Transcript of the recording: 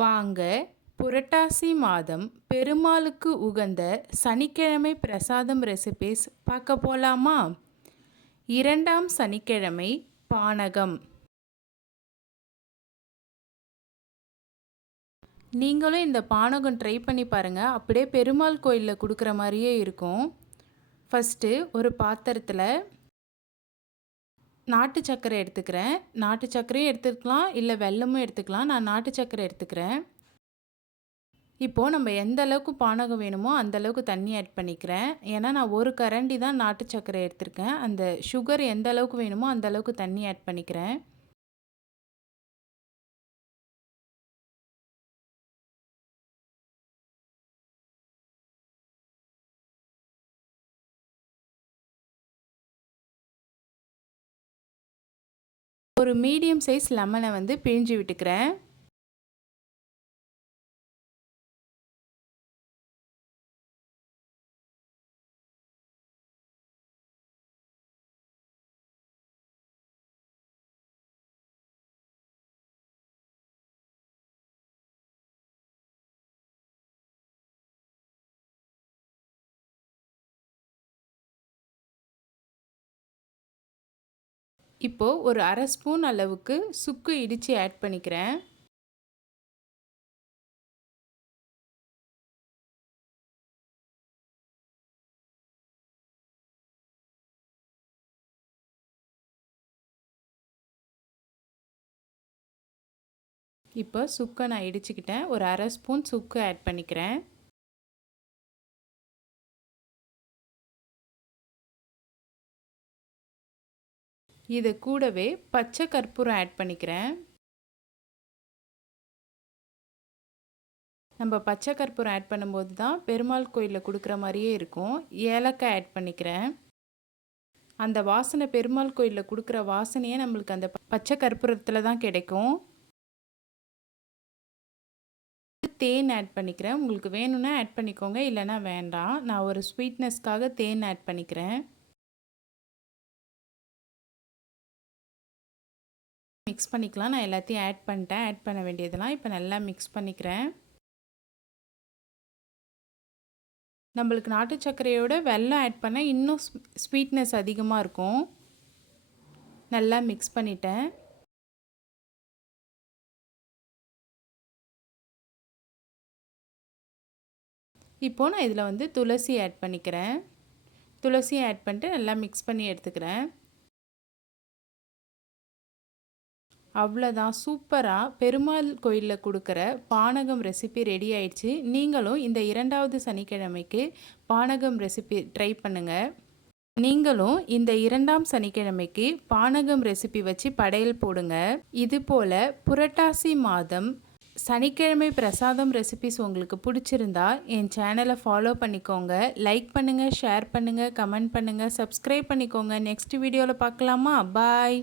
வாங்க, புரட்டாசி மாதம் பெருமாளுக்கு உகந்த சனிக்கிழமை பிரசாதம் ரெசிபீஸ் பார்க்க போலாமா? இரண்டாம் சனிக்கிழமை பானகம். நீங்களும் இந்த பானகம் ட்ரை பண்ணி பாருங்கள். அப்படியே பெருமாள் கோயிலில் கொடுக்குற மாதிரியே இருக்கும். ஃபஸ்ட்டு ஒரு பாத்திரத்தில் நாட்டு சர்க்கரை எடுத்துக்கிறேன். நாட்டு சர்க்கரையும் எடுத்துக்கலாம், இல்லை வெல்லமும் எடுத்துக்கலாம். நான் நாட்டு சர்க்கரை எடுத்துக்கிறேன். இப்போது நம்ம எந்த அளவுக்கு பானகம் வேணுமோ அந்த அளவுக்கு தண்ணி ஆட் பண்ணிக்கிறேன். ஏன்னா நான் ஒரு கரண்டி தான் நாட்டு சர்க்கரை எடுத்திருக்கேன். அந்த சுகர் எந்த அளவுக்கு வேணுமோ அந்த அளவுக்கு தண்ணி ஆட் பண்ணிக்கிறேன். ஒரு மீடியம் சைஸ் லெமனை வந்து பிழிஞ்சு விட்டுக்கிறேன். இப்போது ஒரு அரை ஸ்பூன் அளவுக்கு சுக்கு இடித்து ஆட் பண்ணிக்கிறேன். இப்போ சுக்கை நான் இடிச்சுக்கிட்டேன். ஒரு அரை ஸ்பூன் சுக்கு ஆட் பண்ணிக்கிறேன். இது கூடவே பச்சை கற்பூரம் ஆட் பண்ணிக்கிறேன். நம்ம பச்சை கற்பூரம் ஆட் பண்ணும்போது தான் பெருமாள் கோயிலில் கொடுக்குற மாதிரியே இருக்கும். ஏலக்காய் ஆட் பண்ணிக்கிறேன். அந்த வாசனை பெருமாள் கோயிலில் கொடுக்குற வாசனையே நம்மளுக்கு அந்த பச்சை கற்பூரத்தில் தான் கிடைக்கும். தேன் ஆட் பண்ணிக்கிறேன். உங்களுக்கு வேணும்னா ஆட் பண்ணிக்கோங்க, இல்லைன்னா வேண்டாம். நான் ஒரு ஸ்வீட்னஸ்க்காக தேன் ஆட் பண்ணிக்கிறேன். மிக்ஸ் பண்ணிக்கலாம். நான் எல்லாத்தையும் ஆட் பண்ணிட்டேன். ஆட் பண்ண வேண்டியதெல்லாம் இப்போ நல்லா மிக்ஸ் பண்ணிக்கிறேன். நம்மளுக்கு நாட்டு சர்க்கரையோட வெல்லம் ஆட் பண்ணால் இன்னும் ஸ்வீட்னஸ் அதிகமாக இருக்கும். நல்லா மிக்ஸ் பண்ணிட்டேன். இப்போது நான் இதில் வந்து துளசி ஆட் பண்ணிக்கிறேன். துளசி ஆட் பண்ணிட்டு நல்லா மிக்ஸ் பண்ணி எடுத்துக்கிறேன். அவ்வளோதான், சூப்பராக பெருமாள் கோயிலில் கொடுக்குற பானகம் ரெசிபி ரெடி ஆயிடுச்சு. நீங்களும் இந்த இரண்டாவது சனிக்கிழமைக்கு பானகம் ரெசிபி ட்ரை பண்ணுங்கள். நீங்களும் இந்த இரண்டாம் சனிக்கிழமைக்கு பானகம் ரெசிபி வச்சு படையல் போடுங்க. இது போல் புரட்டாசி மாதம் சனிக்கிழமை பிரசாதம் ரெசிபிஸ் உங்களுக்கு பிடிச்சிருந்தா என் சேனலை ஃபாலோ பண்ணிக்கோங்க. லைக் பண்ணுங்கள், ஷேர் பண்ணுங்கள், கமெண்ட் பண்ணுங்கள், சப்ஸ்கிரைப் பண்ணிக்கோங்க. நெக்ஸ்ட் வீடியோவில் பார்க்கலாமா? பாய்.